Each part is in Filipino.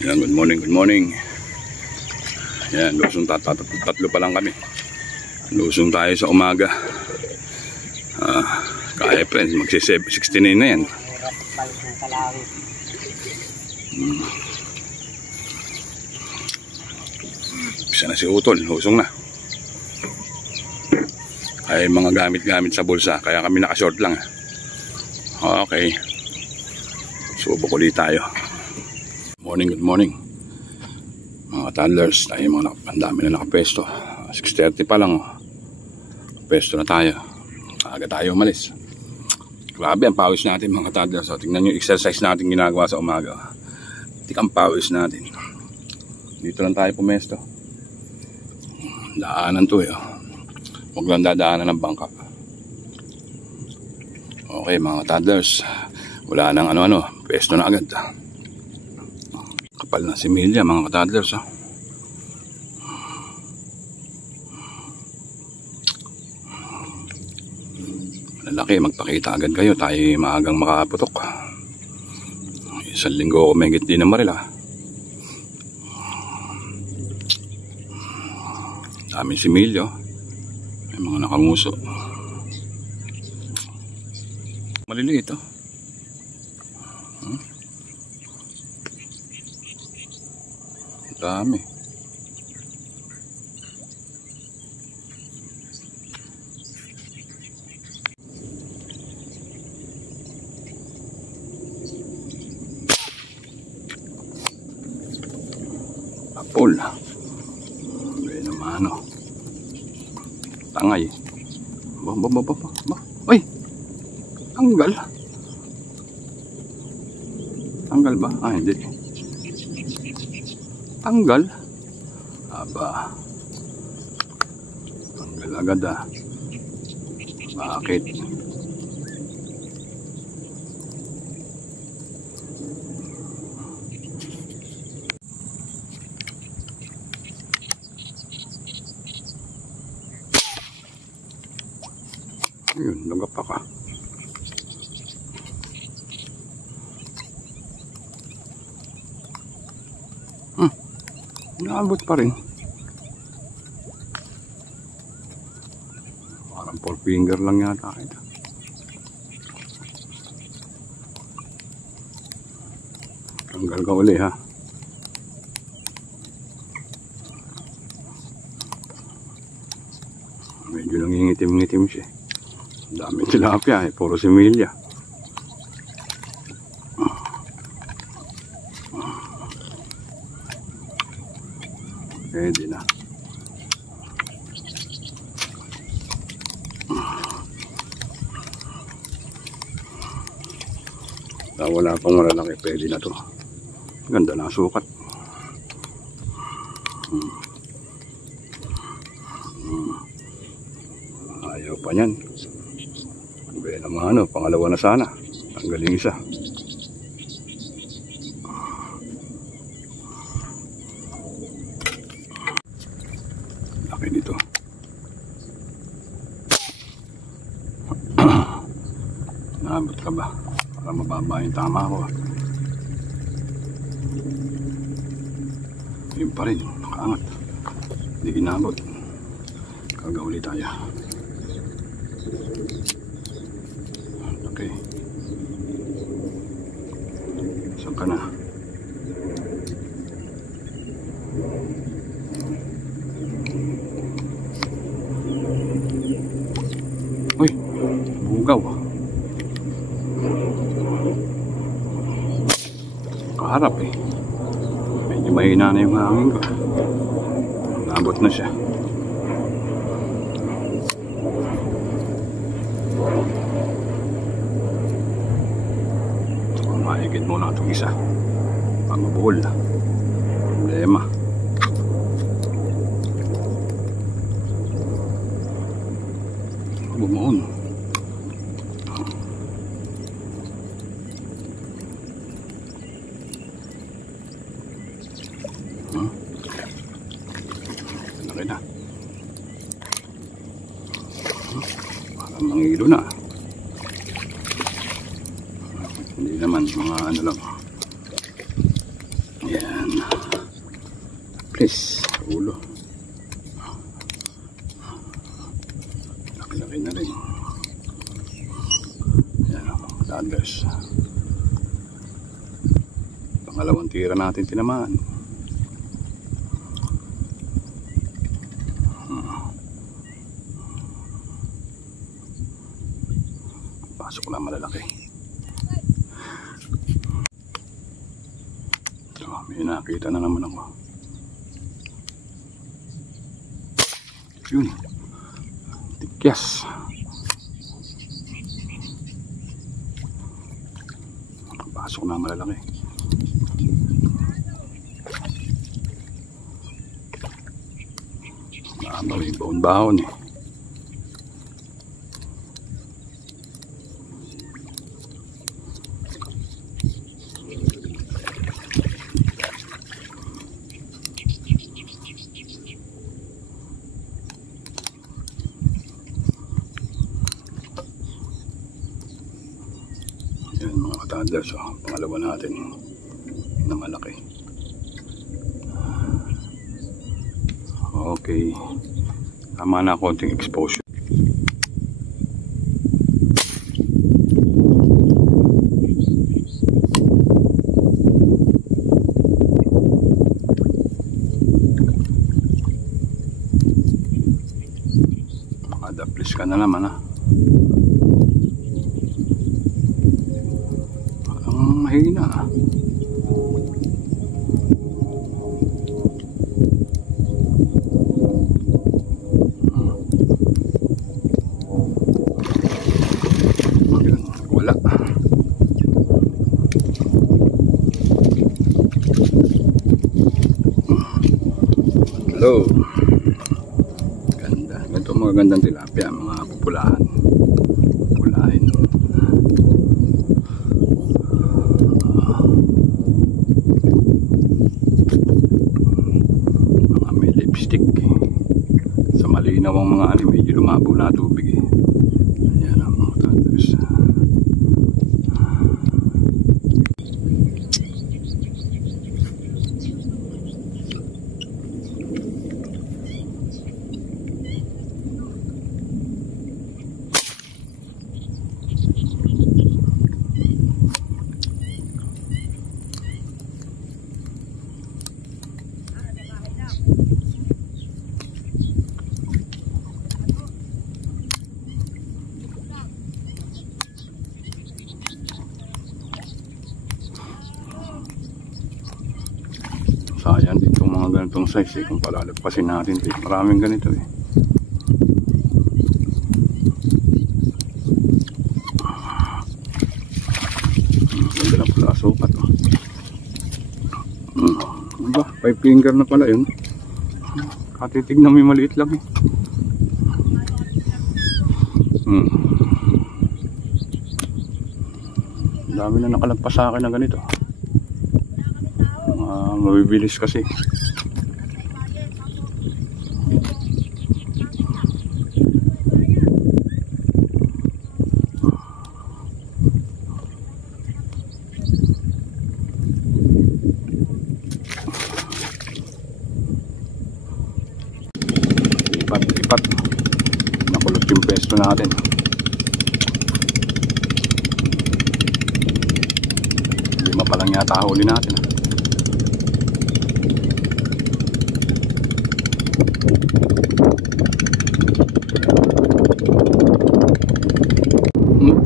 Yan, good morning, good morning. Yan, lusong tatlo pa lang kami. Lusong tayo sa umaga. Kaya friends, magsi-69 na yan. Bisa na si Utol, lusong na. Ay mga gamit-gamit sa bulsa, kaya kami naka-short lang. Okay. Subok ulit tayo. Morning, good morning. Mga toddlers, tayo mga ang dami na nakapesto. 6:30 pa lang. Pesto na tayo. Aga tayo umalis. Grabe ang pawis natin mga toddlers. So, tingnan nyo yung exercise natin ginagawa sa umaga. Tikang pawis natin. Dito lang tayo pumesto. Daanan to eh. Huwag lang dadaanan ng bangka. Okay mga toddlers. Wala nang ano-ano. Pesto na agad. Kapal na si Milya mga toddlers. Lalaki, magpakita agad kayo. Tayo maagang makaputok. Isang linggo ako mahigit din ng maril. Dami si Milya. May mga nakanguso. Maliliit dami. Apol. May naman tangay. Ba. Uy! Tanggal. Tanggal ba? Hindi. Tanggal. Aba. Tanggal agad Bakit? Ayun, nagapa ka. Naabot pa rin. Parang 4 finger lang yata ito. Tanggal ka uli ha. Medyo nangingitim-ngitim siya. Dami tilapia puro similya. Pwede na. Wala pang malalaki, pwede na to. Ganda na sukat. Ayaw pa niyan. Sabi naman pangalawa na sana. Tanggalin isa. Dito. Naabot ka ba? Para mababa yung tama ko. Yun pa rin, nakaangat. Hindi inabot. Kagauli tayo. Okay. Saan ka na? Uy, bugaw. Kaharap Medyo mahina na yung hangin ko. Nabot na siya. Mahigit muna itong isa. Pag mabuhol. Problema. Bumuon. Laki na. Parang mangilo na. Hindi naman, mga ano lang. Yan. Is, ulo. Laki-laki na rin. Yan o, mga toddlers. Pangalawang tira natin tinamaan. Pasok na malalaki. So, may nakita na naman ako. Yun. Tikyas. Pasok na malalaki. May baon-baon eh. Yan mga ka-toddlers, oh, pangalawa natin na malaki. Okay, tama na konting exposure. Makadaplis ka na naman ah. Ang mahina ah. Wala. Hello. Ganda. Ganito mga gandang tilapia, mga pupulahan. Pupulahin. Mga may lipstick. Sa malinaw ang mga ano, medyo lumabo na tubig eh. Ayan ang mga toddlers. Sayang dito mga ganitong size eh, kung palalagpasin natin ito. Maraming ganito eh. Ganda na pala sukat oh. Diba? 5 finger na pala yun. Katitig na may maliit lang eh. Dami na nakalagpas sa akin na ganito. Mabibilis kasi. Lipat. Nakulot yung pesto natin. Lima pa lang yata huli natin.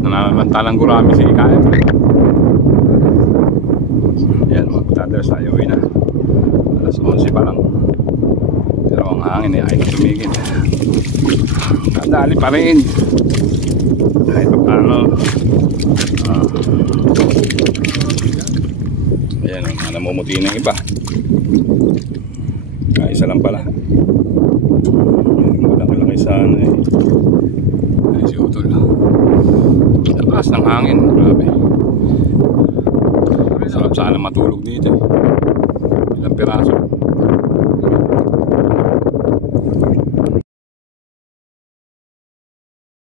Nananalantalang gurami si Kaya. Yan mga toddlers, tayo uwi na. Alas 11 pa lang. Pero ang hangin ay na tumigil. Nadali pa rin. Kahit pa paano. Ayan, namumuti ng iba. Isa lang pala. Malaki-laki sana eh. Ay, si Utol. Lakas ng hangin. Grabe. Sarap sana matulog dito eh. Ilang piraso.